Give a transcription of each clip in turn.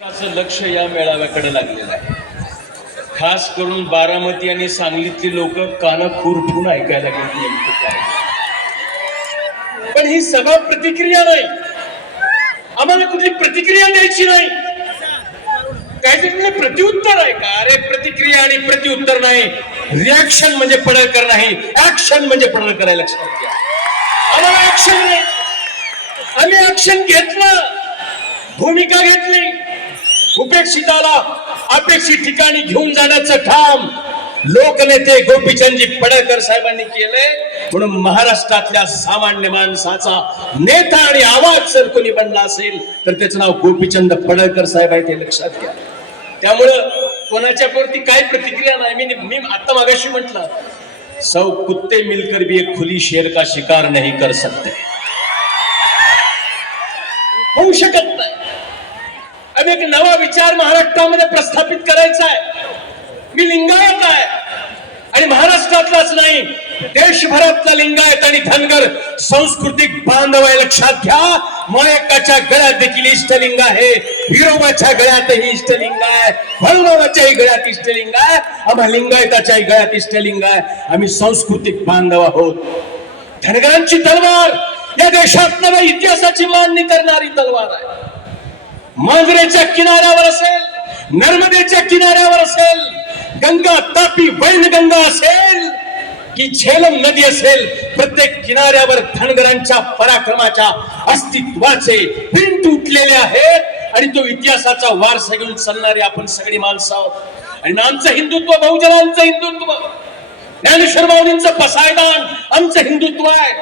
लक्ष या मेळाव्याकडे लागलेलं आहे. खास करून बारामती आणि सांगलीतली लोक कान खुरपून ऐकायला गेली पण ही सभा प्रतिक्रिया नाही. आम्हाला कुठली प्रतिक्रिया द्यायची नाही. काहीतरी प्रत्युत्तर आहे का? अरे प्रतिक्रिया आणि प्रत्युत्तर नाही. रिॲक्शन म्हणजे पडळकर नाही. ऍक्शन म्हणजे पडळकर आहे लक्षात घ्या. आम्हाला ऍक्शन नाही. आम्ही ऍक्शन घेतलं. भूमिका घेतली. उपेक्षिताला अपेक्षित ठिकाणी घेऊन जाण्याचं काम लोकनेते गोपीचंदजी पडळकर साहेबांनी केलंय. म्हणून महाराष्ट्रातल्या सामान्य माणसाचा नेता आणि आवाज जर कोणी बनला असेल तर त्याचं नाव गोपीचंद पडळकर साहेब आहे ते लक्षात घ्या. त्यामुळं कोणाच्या वरती काय प्रतिक्रिया नाही. मी मी आता मागाशी म्हटलं सौ कुत्ते मिलकर भी एक खुली शेर का शिकार नहीं कर सकते. होऊ शकत नाही. आणि एक नवा विचार महाराष्ट्रामध्ये प्रस्थापित करायचा आहे. मी लिंगायत आहे. आणि महाराष्ट्रातलाच नाही देशभरातला लिंगायत आणि धनगर सांस्कृतिक बांधव आहे. लक्षात घ्या मयकाच्या गळ्यात देखील इष्टलिंग आहे. हिरोबाच्या गळ्यातही इष्टलिंग आहे. भैरवाच्याही गळ्यात इष्टलिंग आहे. आम्हा लिंगायताच्याही गळ्यात इष्टलिंग आहे. आम्ही सांस्कृतिक बांधव आहोत. धनगरांची तलवार या देशात नव्या इतिहासाची मांडणी करणारी तलवार आहे. मांजरेच्या किनाऱ्यावर असेल नर्मदेच्या किनाऱ्यावर असेल गंगा तापी वैनगंगा असेल की झेलम नदी असेल प्रत्येक किनाऱ्यावर धनगरांच्या पराक्रमाच्या अस्तित्वाचे पिंट तुटलेले आहेत आणि तो इतिहासाचा वारसा घेऊन चालणारे आपण सगळी माणसं आहोत. आणि आमचं हिंदुत्व बहुजनांचं हिंदुत्व. ज्ञानेश्वर माऊलींचं पसायदान आमचं हिंदुत्व आहे.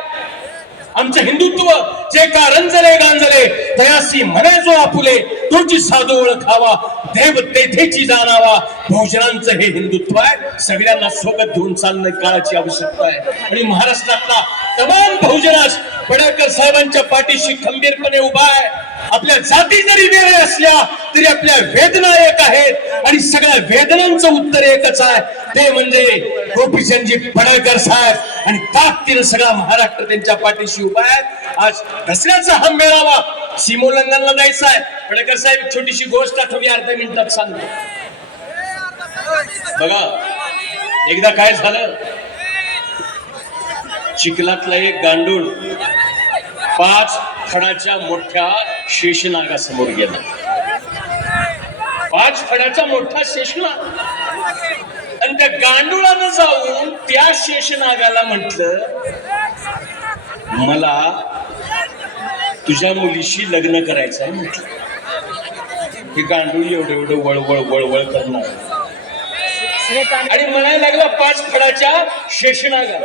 आमचं हिंदुत्व जे का रंजले गांजले तयासी म्हणे जो आपुले तुझी साधू ओळखावा देव तेथेची जाणावा. भोजनांचं हे हिंदुत्व आहे. सगळ्यांना सोबत घेऊन चालणं काळाची आवश्यकता आहे. आणि महाराष्ट्रातला तमाम भोजनास पडळकर साहेबांच्या पाठीशी खंबीरपणे उभा आहे. आपल्या जाती जरी वेगळ्या असल्या तरी आपल्या वेदना एक आहेत. आणि सगळ्या वेदनांचं उत्तर एकच आहे. ते म्हणजे गोपीचंदजी पडळकर साहेब आणि ताकदीनं सगळा महाराष्ट्र त्यांच्या पाठीशी उभा आहे. आज दसऱ्याचा हा मेळावा सीमोल्लंघनला जायचा आहे. पडळकर साहेब छोटीशी गोष्ट आठवली अर्ध्या मिनिटात सांगतो बघा एकदा काय झालं? चिखलातला एक गांडूळ पाच फडाच्या मोठ्या शेषनागासमोर गेला. पाच फडाचा मोठा शेषनाग गांडुळानं जाऊन त्या शेषनागाला म्हटलं मला तुझ्या मुलीशी लग्न करायचं आहे म्हटलं. हे गांडूळ एवढं एवढं वळवळ वळवळ करणार. आणि म्हणायला लागला पाच फळाच्या शेषनागा.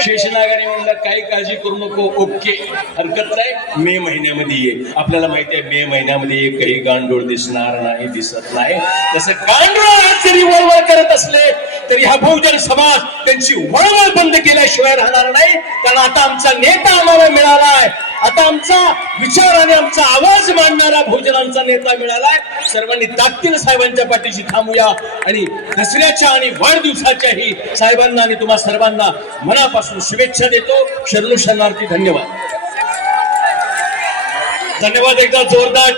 शेषनागाने म्हणलं काही काळजी करू नको ओके हरकत नाही. मे महिन्यामध्ये ये. आपल्याला माहिती आहे मे महिन्यामध्ये एकही गांडूळ दिसणार नाही दिसत नाही. तसं गांडूळ आज जरी वळवळ करत असले तरी हा बहुजन समाज त्यांची वळवळ बंद केल्याशिवाय राहणार नाही. कारण आता आमचा नेता आम्हाला मिळालाय. आता आमचा विचार आणि आमचा आवाज मांडणारा भोजनांचा नेता मिळालाय. सर्वांनी ताकदीनं साहेबांच्या पाठीशी थांबूया आणि दसऱ्याच्या आणि वाढदिवसाच्याही साहेबांना आणि तुम्हा सर्वांना मनापासून शुभेच्छा देतो. शरणू शरणार्थी धन्यवाद. धन्यवाद एकदा जोरदार